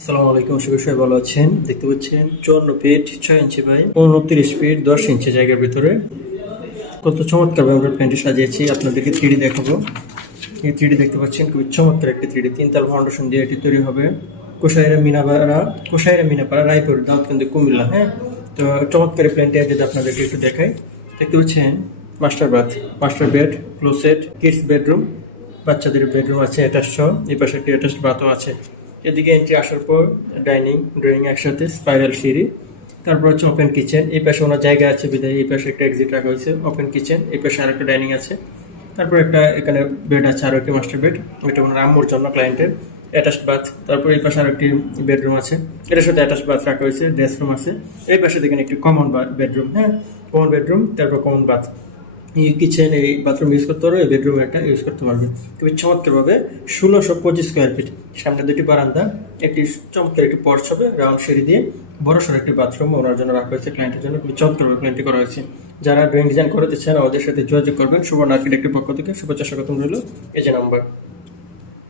আসসালামু আলাইকুম, আশা করি সবাই ভালো আছেন। দেখতে পাচ্ছেন 54 ফিট 6 ইঞ্চি বাই 29 ফিট 10 ইঞ্চি জায়গার ভিতরে কত চমৎকার ভাবে আমরা প্ল্যানটি সাজিয়েছি। আপনাদেরকে 3D দেখাবো। এই 3D দেখতে পাচ্ছেন, খুবই চমৎকার একটি 3D তিনতলা ফাউন্ডেশন দিয়ে এটি তৈরি হবে। কোশাইরা মিনাপাড়া রায়পুর দাউদকান্দি কুমিল্লা। হ্যাঁ, তো চমৎকার প্ল্যানটি যদি আপনাদেরকে একটু দেখাই। দেখতে পাচ্ছেন master bed, closet, kids bedroom, বাচ্চাদের বেডরুম আছে অ্যাটাচ সহ। এই পাশে একটি অ্যাটাচ বাথও আছে। এদিকে এন্ট্রি আসার পর ড্রয়িং একসাথে, স্পাইরাল সিঁড়ি, তারপর হচ্ছে ওপেন কিচেন। এই পাশে ওনার জায়গা আছে বিদায় এই পাশে একটা এক্সিট রাখা হয়েছে। ওপেন কিচেন, এই পাশে আর একটা ডাইনিং আছে। তারপর একটা এখানে বেড আছে, আরও একটি মাস্টার বেড, এটা ওনার আম্মুর জন্য ক্লায়েন্টের। অ্যাটাচ বাথ, তারপর এই পাশে আর একটি বেডরুম আছে, এটার সাথে অ্যাটাচ বাথ রাখা হয়েছে। ড্রেস রুম আছে। এই পাশে দেখেন একটি কমন বেডরুম। হ্যাঁ, কমন বেডরুম, তারপর কমন বাথ। এই কিচেন, এই বাথরুম ইউজ করতে পারবে, এই বেডরুম একটা ইউজ করতে পারবে। খুবই চমৎকারভাবে 1625 স্কোয়ার ফিট, সামনে দুটি বারান্দা, একটি চমৎকার একটি পর্চ হবে রাউন্ড সিঁড়ি দিয়ে, বড়সড় একটি বাথরুম ওনার জন্য রাখা হয়েছে, ক্লায়েন্টের জন্য। খুবই চমৎকারভাবে প্ল্যানটি করা হয়েছে। যারা ড্রয়িং ডিজাইন করতে চান আমাদের সাথে যোগাযোগ করবেন। সুবর্ণ আর্কিটেক্টের পক্ষ থেকে শুভেচ্ছা স্বাগতম রইল। এই যে নাম্বার।